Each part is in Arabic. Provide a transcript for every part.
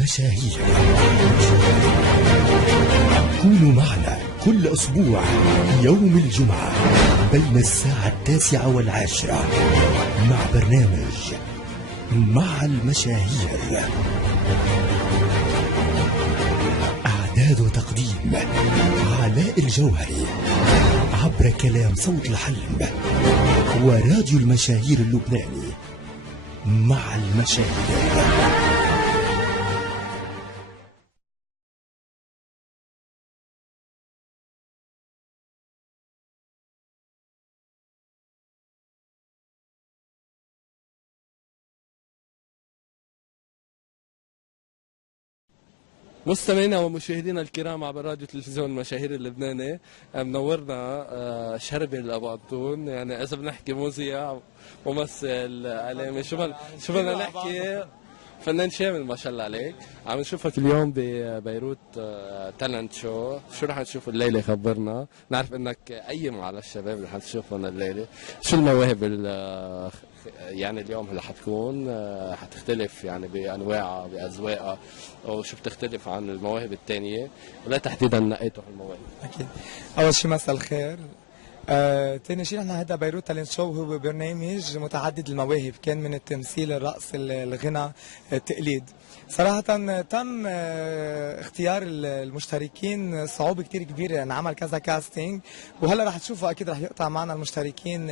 المشاهير. كونوا معنا كل أسبوع يوم الجمعة بين الساعة 9 و10 مع برنامج مع المشاهير. إعداد وتقديم علاء الجوهري عبر كلام صوت الحلم وراديو المشاهير اللبناني. مع المشاهير. مستمعينا ومشاهدينا الكرام عبر راديو تلفزيون المشاهير اللبناني، منورنا شربل ابو عبدون. يعني اذا بنحكي مذيع ممثل اعلامي شو بدنا نحكي، فنان شامل ما شاء الله عليك. عم نشوفك اليوم ببيروت تالنت شو رح نشوف الليله؟ خبرنا. نعرف انك قيم على الشباب اللي حتشوفهم الليله. شو المواهب يعني اليوم اللي حتكون حتختلف يعني بانواعها باذواقها، وشو بتختلف عن المواهب الثانيه، ولا تحديدا نقيتوا هالمواهب؟ اكيد. اول شيء مساء الخير. ثاني شيء نحن هذا بيروت تالنت شو هو برنامج متعدد المواهب، كان من التمثيل، الرقص، الغنى، التقليد. صراحة تم اختيار المشتركين صعوبة كتير كبيرة، انعمل كذا كاستنج، وهلا رح تشوفوا اكيد رح يقطع معنا المشتركين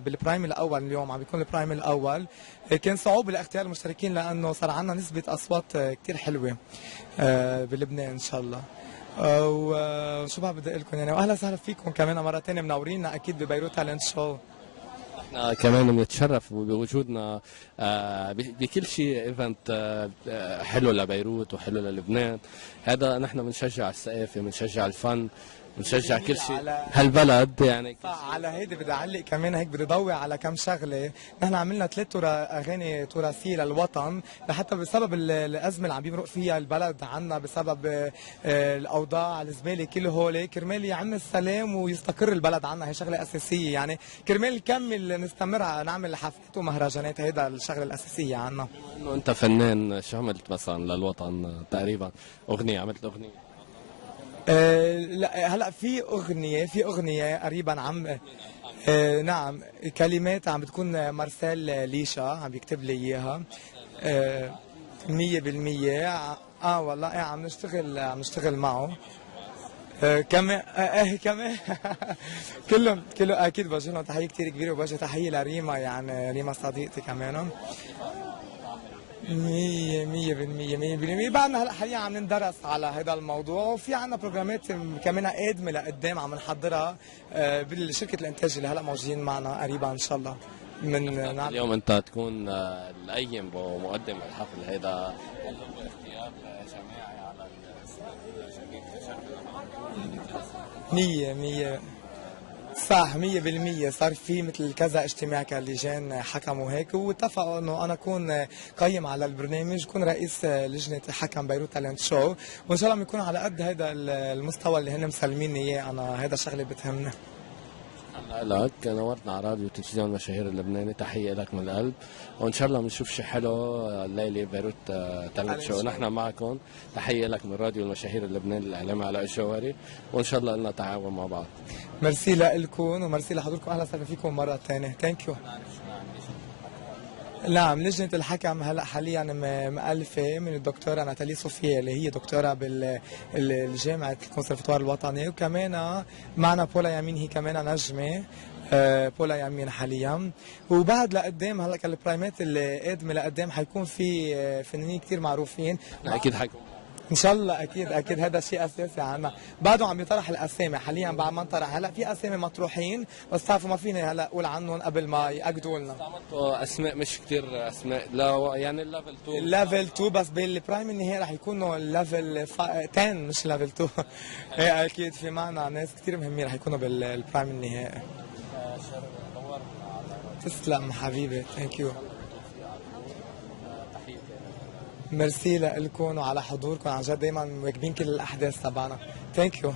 بالبرايم الاول. اليوم عم بيكون البرايم الاول. كان صعوبة لاختيار المشتركين لانه صار عندنا نسبة اصوات كتير حلوة بلبنان ان شاء الله. وشو بقى بدي اقول لكم يعني، واهلا وسهلا فيكم كمان مره ثانيه، منورينا اكيد ببيروت تالنت شو. احنا كمان بنتشرف بوجودنا بكل شيء ايفنت حلو لبيروت وحلو للبنان. هذا نحن بنشجع الثقافه، بنشجع الفن، بنشجع كل شيء هالبلد. يعني على هيدي بدي اعلق كمان هيك، بدي ضوي على كم شغله. نحن عملنا 3 اغاني تراثيه للوطن، لحتى بسبب الازمه اللي عم بيمرق فيها البلد عنا، بسبب الاوضاع الزباله كل هول، كرمال يعم السلام ويستقر البلد عنا. هي شغله اساسيه يعني، كرمال نكمل نستمر نعمل حفلات ومهرجانات. هيدا الشغله الاساسيه عنا. انه انت فنان، شو عملت مثلا للوطن؟ تقريبا عملت اغنيه؟ لا هلا في اغنيه قريبا عم نعم، كلمات عم بتكون مارسيل ليشا عم بيكتب لي اياها 100%. والله عم نشتغل معه كمان كمان كله اكيد بوجه لهم تحيه كثير كبيره، وبوجه تحيه لريما، يعني ريما صديقتي كمان 100%. بعدنا هلا حاليا عم ندرس على هذا الموضوع، وفي عنا بروجرامات كمان قادمه لقدام عم نحضرها بالشركه الانتاج اللي هلا موجودين معنا قريبا ان شاء الله. من اليوم انت تكون القيم ومقدم الحفل هذا، هل هو اختيار جماعي على الجميع؟ 100 صح، 100%. صار في مثل كذا اجتماع كاللجان حكموا هيك، واتفقوا انه انا اكون قيم على البرنامج، كون رئيس لجنه حكم بيروت تالنت شو، وان شاء الله بنكون على قد هذا المستوى اللي هن مسلميني اياه. انا هذا شغله بتهمني. لك نورتنا على راديو تلفزيون المشاهير اللبناني، تحيه لك من القلب، وان شاء الله بنشوف شيء حلو الليله بيروت تالنت شو. نحن معكم، تحيه لك من راديو المشاهير اللبناني الاعلامي علاء الجوهري، وان شاء الله لنا تعاون مع بعض. ميرسي لكم وميرسي لحضوركم، اهلا وسهلا فيكم مره ثانيه. ثانك يو. نعم، لجنة الحكم هلا حاليا مؤلفة من الدكتورة ناتالي صوفيا اللي هي دكتورة بالجامعة الكونسرفتوار الوطني، وكمان معنا بولا يمين، هي كمان نجمة بولا يمين حاليا. وبعد لقدام هلا البرايمات اللي قادمة لقدام حيكون في فنانين كثير معروفين. اكيد حيكون ان شاء الله، اكيد هذا شيء اساسي عنا. بعده عم يطرح الاسامي حاليا، بعد ما انطرح هلا في اسامي مطروحين، بس تعرفوا ما فيني هلا اقول عنهم قبل ما ياكدوا لنا. استعملتوا اسماء مش كثير اسماء، لا يعني الليفل 2. الليفل 2 بس بالبرايم النهائي رح يكونوا الليفل 10 مش ليفل 2. ايه اكيد في معنا ناس كثير مهمين رح يكونوا بالبرايم النهائي. تسلم حبيبي، ثانك يو. ميرسي لكم وعلى حضوركم، عن جد دائما مواكبين كل الاحداث تبعنا. ثانك يو.